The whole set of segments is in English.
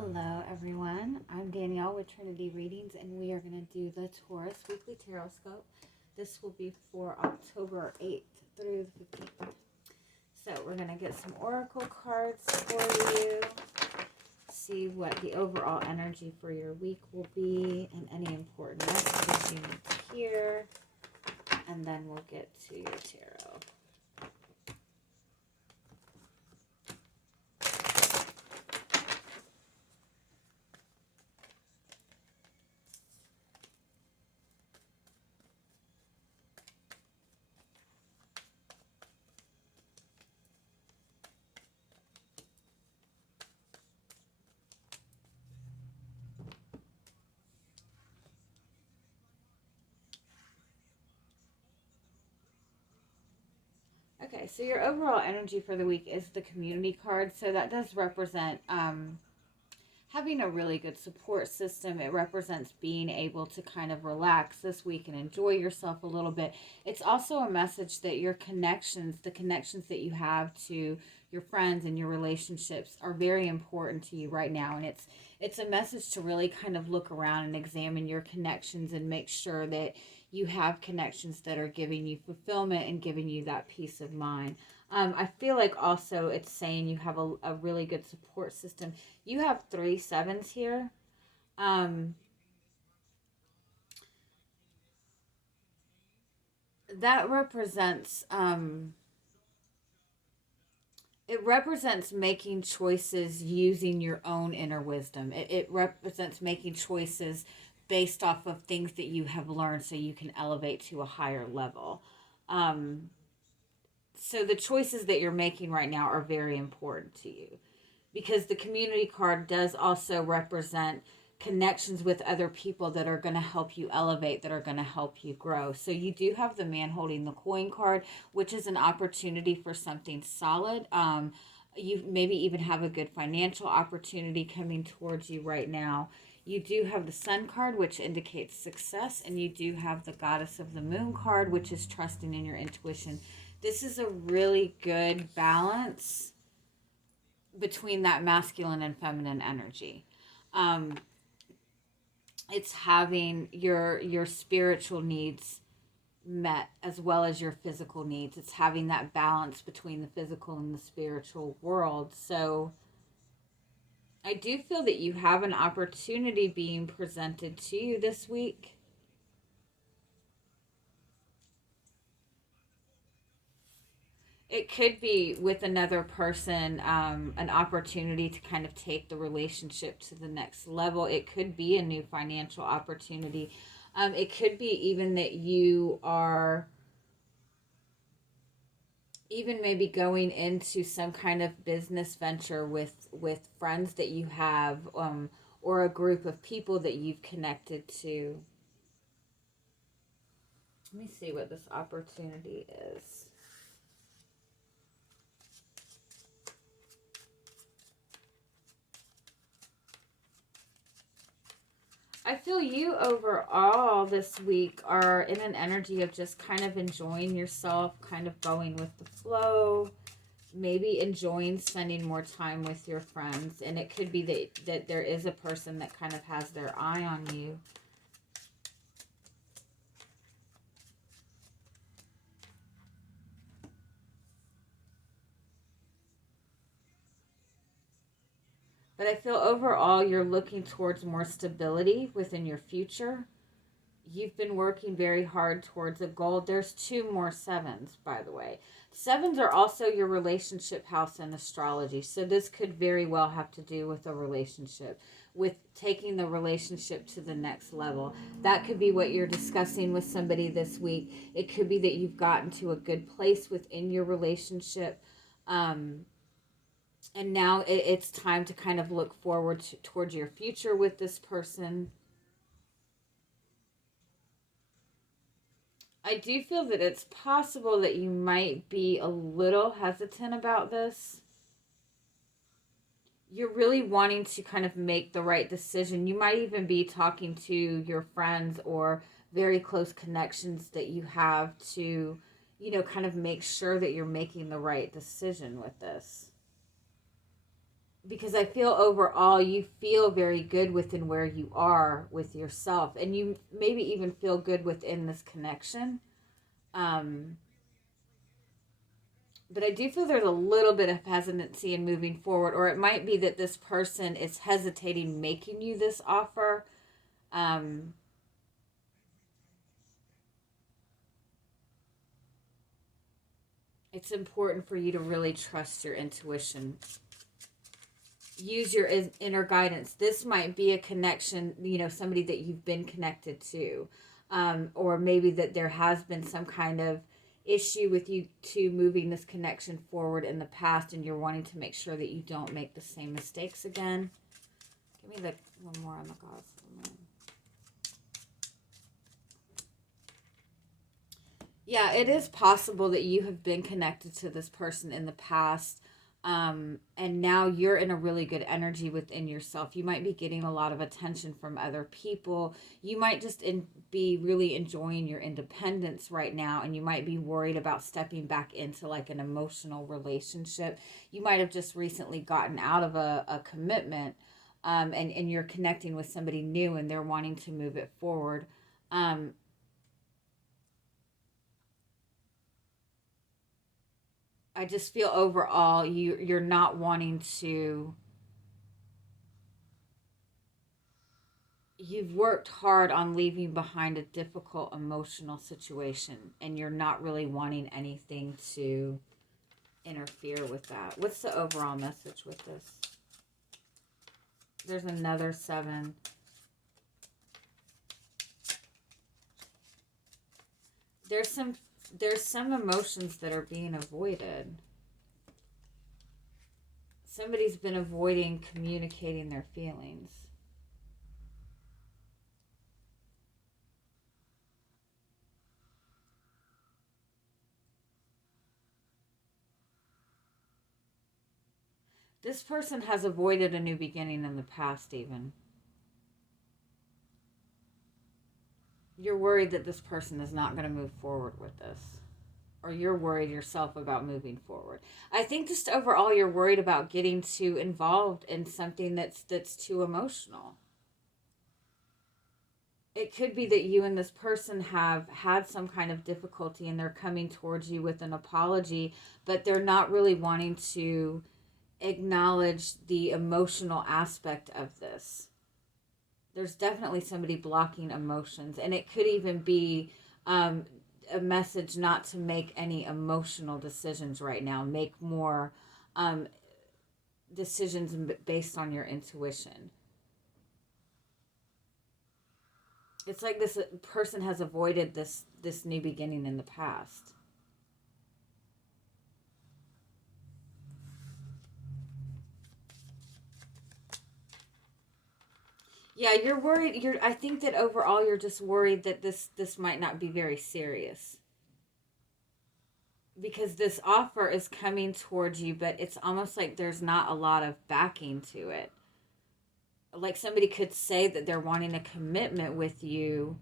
Hello, everyone. I'm Danielle with Trinity Readings, and we are going to do the Taurus Weekly Tarotscope. This will be for October 8th through the 15th. So we're going to get some oracle cards for you, see what the overall energy for your week will be, and any important messages you need to hear, and then we'll get to your tarot. Okay, so your overall energy for the week is the community card. So that does represent having a really good support system. It represents being able to kind of relax this week and enjoy yourself a little bit. It's also a message that your connections, the connections that you have to your friends and your relationships are very important to you right now. And it's a message to really kind of look around and examine your connections and make sure that you have connections that are giving you fulfillment and giving you that peace of mind. I feel like also it's saying you have a really good support system. You have 3 sevens here. Um, that represents it represents making choices using your own inner wisdom. It represents making choices based off of things that you have learned so you can elevate to a higher level. Um, so the choices that you're making right now are very important to you because the community card does also represent connections with other people that are going to help you elevate, that are going to help you grow. So you do have the man holding the coin card, which is an opportunity for something solid. You maybe even have a good financial opportunity coming towards you right now. You do have the sun card, which indicates success, and you do have the goddess of the moon card, which is trusting in your intuition. This is a really good balance between that masculine and feminine energy. Um, it's having your spiritual needs met as well as your physical needs. It's having that balance between the physical and the spiritual world. So I do feel that you have an opportunity being presented to you this week. It could be with another person, an opportunity to kind of take the relationship to the next level. It could be a new financial opportunity. It could be even that you are even maybe going into some kind of business venture with friends that you have, or a group of people that you've connected to. Let me see what this opportunity is. I feel you overall this week are in an energy of just kind of enjoying yourself, kind of going with the flow, maybe enjoying spending more time with your friends. And it could be that there is a person that kind of has their eye on you. But I feel overall you're looking towards more stability within your future. You've been working very hard towards a goal. There's 2 more sevens, by the way. Sevens are also your relationship house in astrology. So this could very well have to do with a relationship, with taking the relationship to the next level. That could be what you're discussing with somebody this week. It could be that you've gotten to a good place within your relationship. And now it's time to kind of look forward towards your future with this person. I do feel that it's possible that you might be a little hesitant about this. You're really wanting to kind of make the right decision. You might even be talking to your friends or very close connections that you have to, kind of make sure that you're making the right decision with this. because I feel overall you feel very good within where you are with yourself, and you maybe even feel good within this connection. Um, but I do feel there's a little bit of hesitancy in moving forward, or it might be that this person is hesitating making you this offer. Um, it's important for you to really trust your intuition. Use your inner guidance. This might be a connection, somebody that you've been connected to, or maybe that there has been some kind of issue with you two moving this connection forward in the past, and you're wanting to make sure that you don't make the same mistakes again. Give me the one more on the gods. Yeah, it is possible that you have been connected to this person in the past, and now you're in a really good energy within yourself. You might be getting a lot of attention from other people. You might just be really enjoying your independence right now, and you might be worried about stepping back into like an emotional relationship. You might have just recently gotten out of a commitment, and you're connecting with somebody new, and they're wanting to move it forward. Um, I just feel overall you're not wanting to. You've worked hard on leaving behind a difficult emotional situation, and you're not really wanting anything to interfere with that. What's the overall message with this? There's another 7. There's some emotions that are being avoided. Somebody's been avoiding communicating their feelings. This person has avoided a new beginning in the past, even. You're worried that this person is not going to move forward with this. Or you're worried yourself about moving forward. I think just overall you're worried about getting too involved in something that's too emotional. It could be that you and this person have had some kind of difficulty and they're coming towards you with an apology, but they're not really wanting to acknowledge the emotional aspect of this. There's definitely somebody blocking emotions, and it could even be a message not to make any emotional decisions right now. Make more decisions based on your intuition. It's like this person has avoided this new beginning in the past. Yeah, you're worried. I think that overall you're just worried that this might not be very serious, because this offer is coming towards you, but it's almost like there's not a lot of backing to it. Like somebody could say that they're wanting a commitment with you,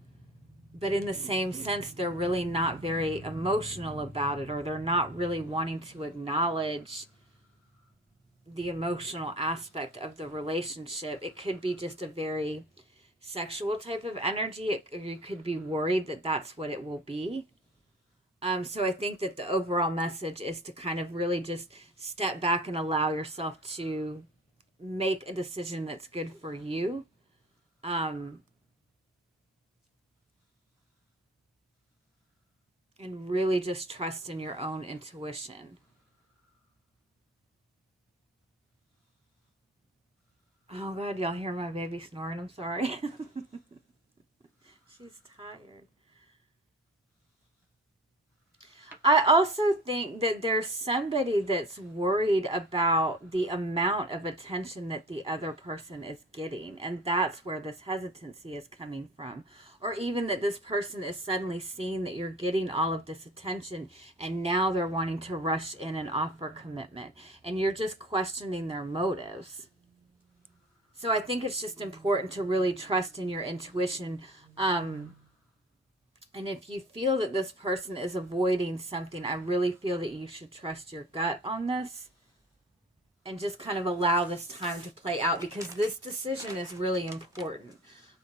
but in the same sense they're really not very emotional about it, or they're not really wanting to acknowledge the emotional aspect of the relationship. It could be just a very sexual type of energy. You could be worried that that's what it will be. So I think that the overall message is to kind of really just step back and allow yourself to make a decision that's good for you. Um, and really just trust in your own intuition. Oh God, y'all hear my baby snoring? I'm sorry. She's tired. I also think that there's somebody that's worried about the amount of attention that the other person is getting, and that's where this hesitancy is coming from. Or even that this person is suddenly seeing that you're getting all of this attention, and now they're wanting to rush in and offer commitment, and you're just questioning their motives. So I think it's just important to really trust in your intuition. And if you feel that this person is avoiding something, I really feel that you should trust your gut on this and just kind of allow this time to play out, because this decision is really important.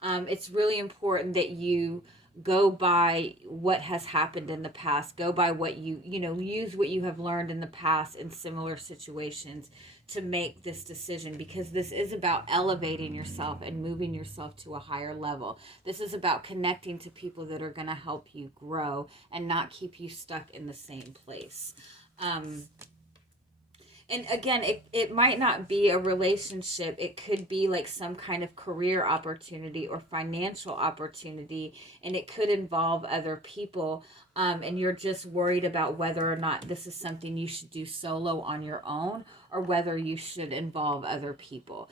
It's really important that you go by what has happened in the past, go by what use what you have learned in the past in similar situations to make this decision, because this is about elevating yourself and moving yourself to a higher level. This is about connecting to people that are going to help you grow and not keep you stuck in the same place. And again, it might not be a relationship. It could be like some kind of career opportunity or financial opportunity, and it could involve other people. And you're just worried about whether or not this is something you should do solo on your own, or whether you should involve other people.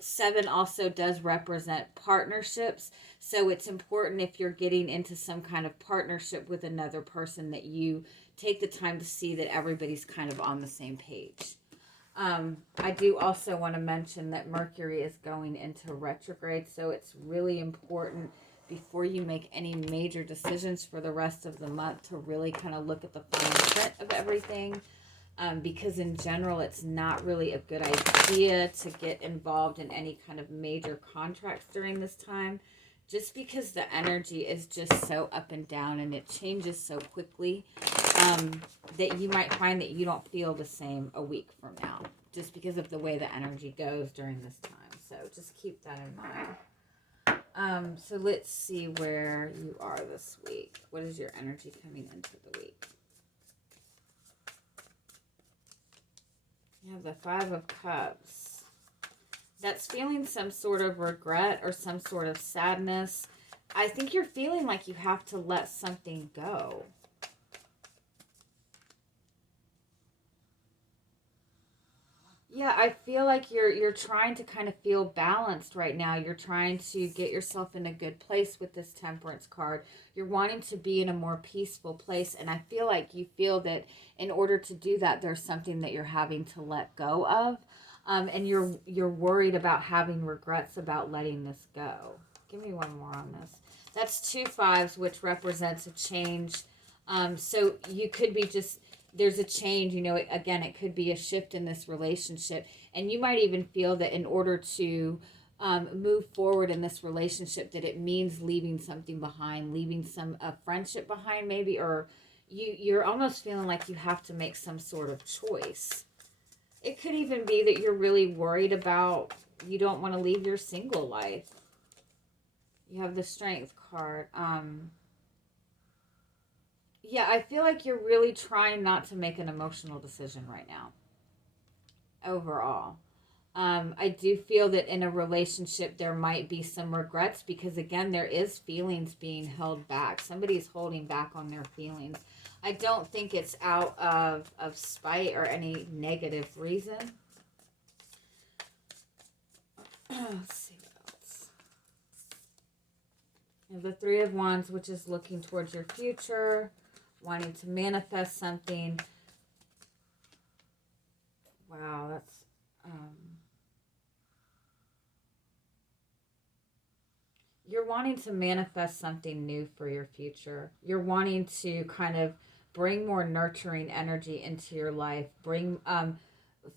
7 also does represent partnerships. So it's important, if you're getting into some kind of partnership with another person, that you take the time to see that everybody's kind of on the same page. I do also want to mention that Mercury is going into retrograde, so it's really important before you make any major decisions for the rest of the month to really kind of look at the fine print of everything. Because in general, it's not really a good idea to get involved in any kind of major contracts during this time, just because the energy is just so up and down and it changes so quickly, that you might find that you don't feel the same a week from now, just because of the way the energy goes during this time. So just keep that in mind. So let's see where you are this week. What is your energy coming into the week? You have the 5 of Cups. That's feeling some sort of regret or some sort of sadness. I think you're feeling like you have to let something go. Yeah, I feel like you're trying to kind of feel balanced right now. You're trying to get yourself in a good place with this Temperance card. You're wanting to be in a more peaceful place, and I feel like you feel that in order to do that, there's something that you're having to let go of, and you're worried about having regrets about letting this go. Give me one more on this. That's 2 5s, which represents a change. So you could be just... There's a change, again, it could be a shift in this relationship. And you might even feel that in order to move forward in this relationship, that it means leaving something behind, leaving a friendship behind maybe, or you're almost feeling like you have to make some sort of choice. It could even be that you're really worried about, you don't want to leave your single life. You have the Strength card. Yeah, I feel like you're really trying not to make an emotional decision right now. Overall. I do feel that in a relationship there might be some regrets, because again, there is feelings being held back. Somebody's holding back on their feelings. I don't think it's out of spite or any negative reason. Let's see what else. You have the 3 of Wands, which is looking towards your future, wanting to manifest something. Wow, that's... You're wanting to manifest something new for your future. You're wanting to kind of bring more nurturing energy into your life.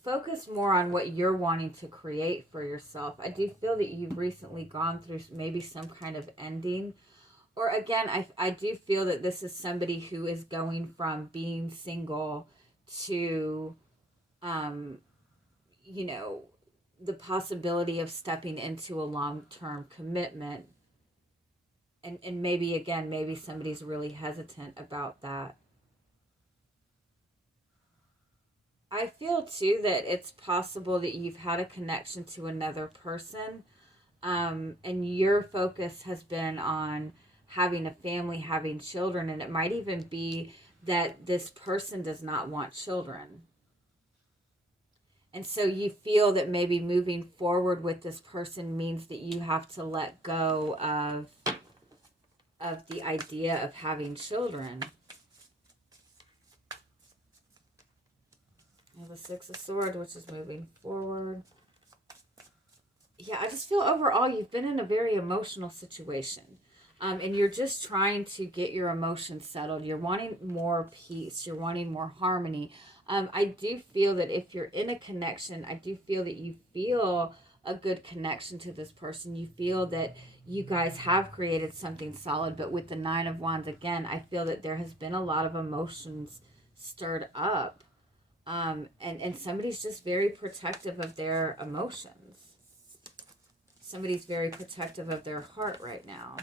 Focus more on what you're wanting to create for yourself. I do feel that you've recently gone through maybe some kind of ending. Or again, I do feel that this is somebody who is going from being single to, the possibility of stepping into a long-term commitment. And maybe somebody's really hesitant about that. I feel too that it's possible that you've had a connection to another person, and your focus has been on having a family, having children, and it might even be that this person does not want children. And so you feel that maybe moving forward with this person means that you have to let go of the idea of having children. I have the 6 of Swords, which is moving forward. Yeah, I just feel overall you've been in a very emotional situation. And you're just trying to get your emotions settled. You're wanting more peace. You're wanting more harmony. I do feel that if you're in a connection, I do feel that you feel a good connection to this person. You feel that you guys have created something solid. But with the Nine of Wands, again, I feel that there has been a lot of emotions stirred up. And somebody's just very protective of their emotions. Somebody's very protective of their heart right now.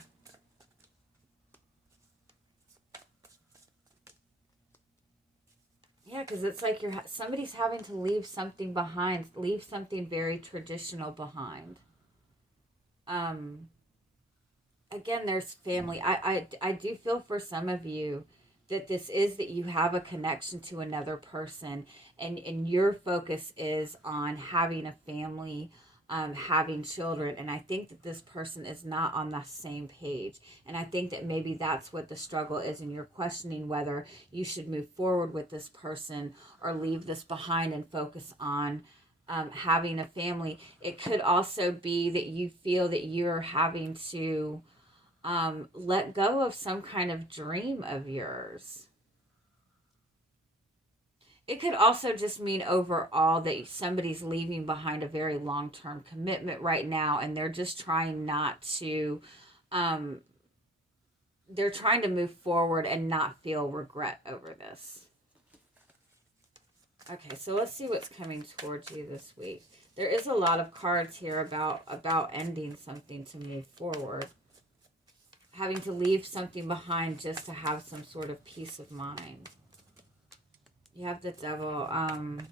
Yeah, because it's like somebody's having to leave something behind, leave something very traditional behind. Um, Again, there's family. I do feel for some of you that this is that you have a connection to another person, and your focus is on having a family, having children. And I think that this person is not on the same page. And I think that maybe that's what the struggle is, and you're questioning whether you should move forward with this person or leave this behind and focus on having a family. It could also be that you feel that you're having to let go of some kind of dream of yours. It could also just mean overall that somebody's leaving behind a very long-term commitment right now, and they're just trying not to, um, they're trying to move forward and not feel regret over this. Okay, so let's see what's coming towards you this week. There is a lot of cards here about ending something to move forward. Having to leave something behind just to have some sort of peace of mind. You have the Devil, and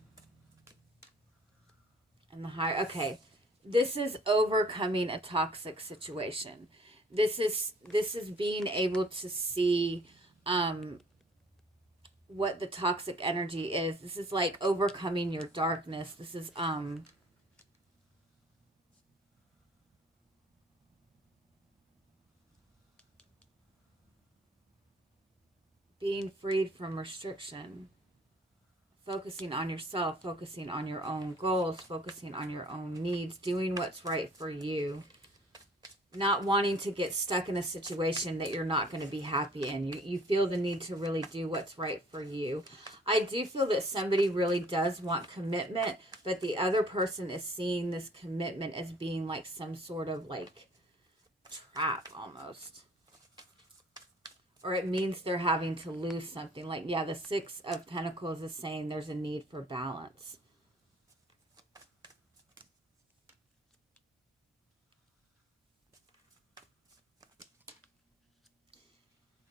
the High. Okay, this is overcoming a toxic situation. This is being able to see what the toxic energy is. This is like overcoming your darkness. This is being freed from restriction. Focusing on yourself, focusing on your own goals, focusing on your own needs, doing what's right for you. Not wanting to get stuck in a situation that you're not going to be happy in. You feel the need to really do what's right for you. I do feel that somebody really does want commitment, but the other person is seeing this commitment as being like some sort of like trap almost. Or it means they're having to lose something. Like, yeah, the Six of Pentacles is saying there's a need for balance.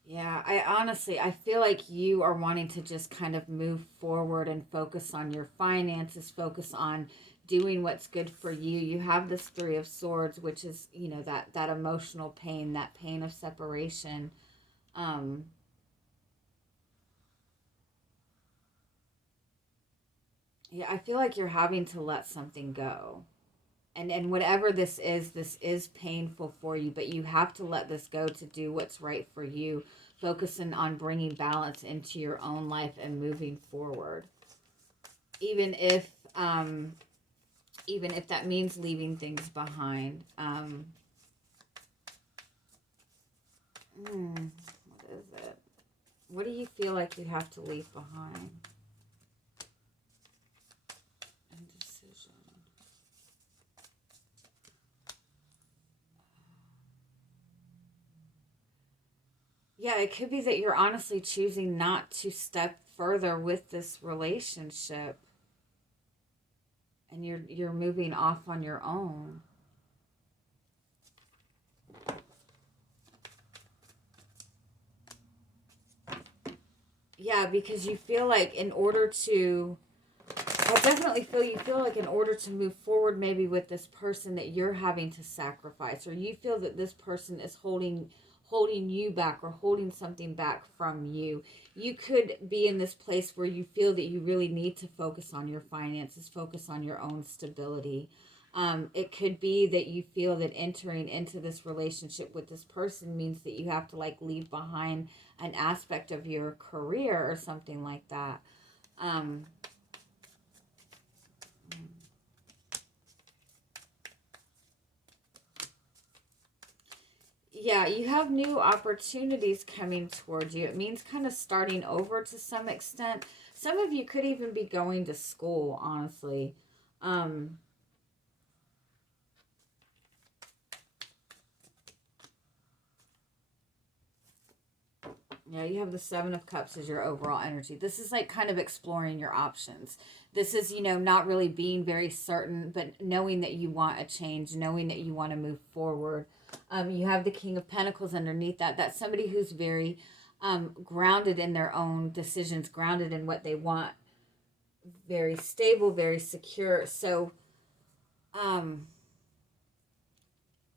Yeah, I feel like you are wanting to just kind of move forward and focus on your finances, focus on doing what's good for you. You have this Three of Swords, which is, you know, that emotional pain, that pain of separation. Yeah, I feel like you're having to let something go. And whatever this is painful for you, but you have to let this go to do what's right for you, focusing on bringing balance into your own life and moving forward, even if that means leaving things behind. What is it? What do you feel like you have to leave behind? Indecision. Yeah, it could be that you're honestly choosing not to step further with this relationship, and you're moving off on your own. Yeah, because you feel like in order to, I definitely feel you feel like in order to move forward maybe with this person that you're having to sacrifice, or you feel that this person is holding you back or holding something back from you. You could be in this place where you feel that you really need to focus on your finances, focus on your own stability. It could be that you feel that entering into this relationship with this person means that you have to like leave behind an aspect of your career or something like that. Um, Yeah, you have new opportunities coming towards you. It means kind of starting over to some extent. Some of you could even be going to school, honestly. Um, Yeah, you have the Seven of Cups as your overall energy. This is like kind of exploring your options. This is, not really being very certain, but knowing that you want a change, knowing that you want to move forward. You have the King of Pentacles underneath that. That's somebody who's very grounded in their own decisions, grounded in what they want, very stable, very secure. So, um,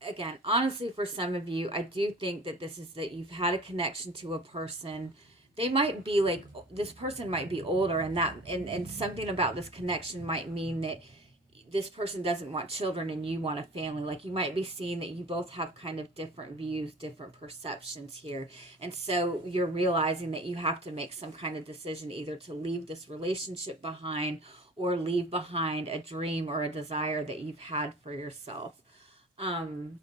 again, honestly, for some of you, I do think that this is that you've had a connection to a person. They might be like, this person might be older, and something about this connection might mean that this person doesn't want children and you want a family. Like, you might be seeing that you both have kind of different views, different perceptions here. And so you're realizing that you have to make some kind of decision, either to leave this relationship behind or leave behind a dream or a desire that you've had for yourself. um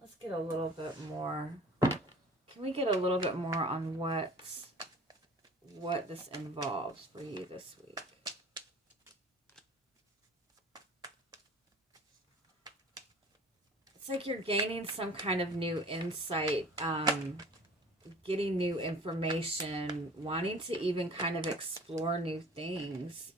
let's get a little bit more. Can we get a little bit more on what this involves for you this week? It's like you're gaining some kind of new insight, getting new information, wanting to even kind of explore new things.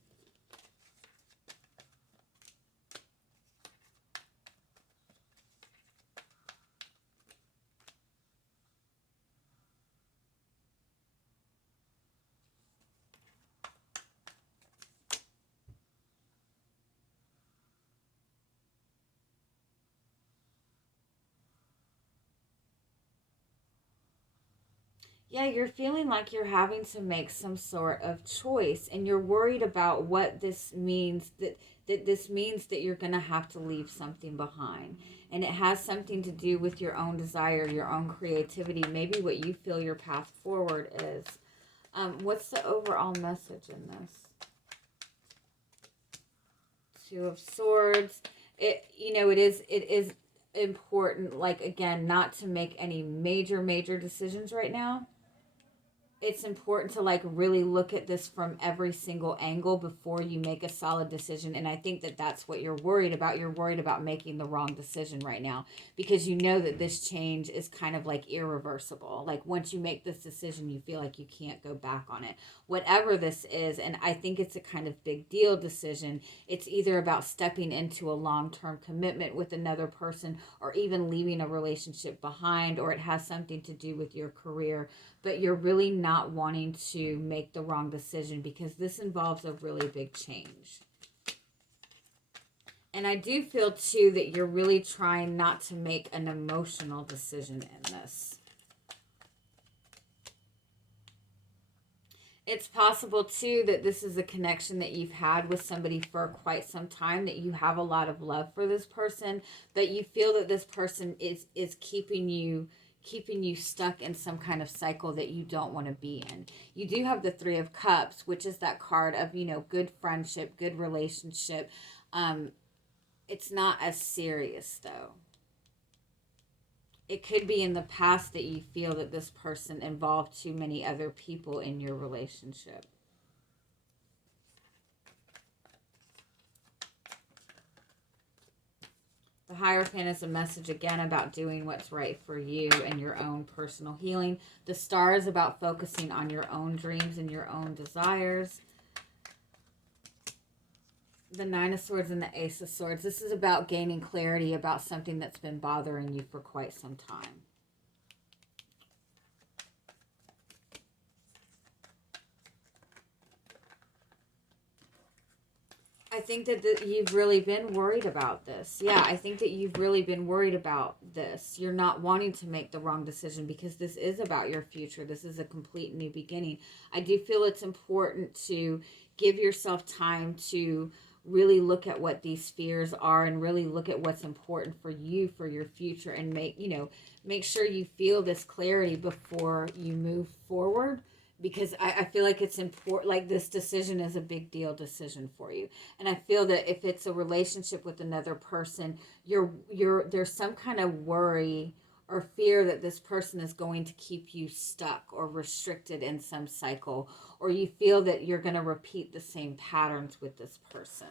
Yeah, you're feeling like you're having to make some sort of choice, and you're worried about what this means, that this means that you're going to have to leave something behind. And it has something to do with your own desire, your own creativity, maybe what you feel your path forward is. What's the overall message in this? Two of Swords. It is important, like, again, not to make any major decisions right now. It's important to like really look at this from every single angle before you make a solid decision. And I think that that's what you're worried about. You're worried about making the wrong decision right now, because you know that this change is kind of like irreversible. Like, once you make this decision, you feel like you can't go back on it, whatever this is. And I think it's a kind of big deal decision. It's either about stepping into a long-term commitment with another person, or even leaving a relationship behind, or it has something to do with your career. But you're really not wanting to make the wrong decision, because this involves a really big change. And I do feel too that you're really trying not to make an emotional decision in this. It's possible too that this is a connection that you've had with somebody for quite some time, that you have a lot of love for this person, but you feel that this person is keeping you stuck in some kind of cycle that you don't want to be in. You do have the Three of Cups, which is that card of, good friendship, good relationship. It's not as serious though. It could be in the past that you feel that this person involved too many other people in your relationship. The Hierophant is a message again about doing what's right for you and your own personal healing. The Star is about focusing on your own dreams and your own desires. The Nine of Swords and the Ace of Swords. This is about gaining clarity about something that's been bothering you for quite some time. I think that you've really been worried about this. Yeah, I think that you've really been worried about this. You're not wanting to make the wrong decision, because this is about your future. This is a complete new beginning. I do feel it's important to give yourself time to really look at what these fears are, and really look at what's important for you, for your future, and make sure you feel this clarity before you move forward, because I feel like it's important, like this decision is a big deal decision for you. And I feel that if it's a relationship with another person, there's some kind of worry or fear that this person is going to keep you stuck or restricted in some cycle, or you feel that you're going to repeat the same patterns with this person.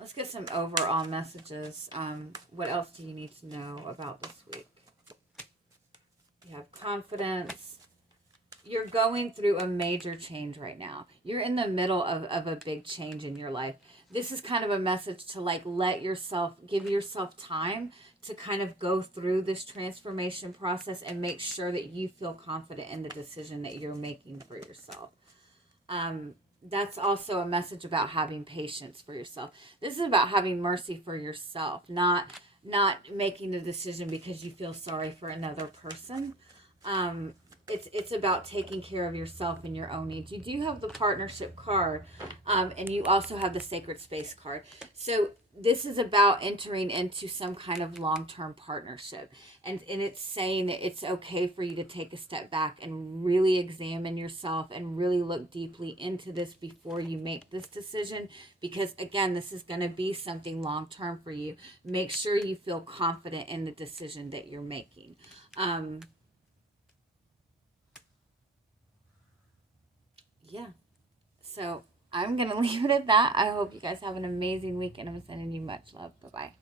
Let's get some overall messages. What else do you need to know about this week? You have confidence. You're going through a major change right now. You're in the middle of a big change in your life. This is kind of a message to like give yourself time to kind of go through this transformation process and make sure that you feel confident in the decision that you're making for yourself. That's also a message about having patience for yourself. This is about having mercy for yourself, not making the decision because you feel sorry for another person. It's about taking care of yourself and your own needs. You do have the partnership card, and you also have the sacred space card. So this is about entering into some kind of long-term partnership. And it's saying that it's okay for you to take a step back and really examine yourself and really look deeply into this before you make this decision. Because again, this is going to be something long-term for you. Make sure you feel confident in the decision that you're making. Yeah. So I'm going to leave it at that. I hope you guys have an amazing week, and I'm sending you much love. Bye-bye.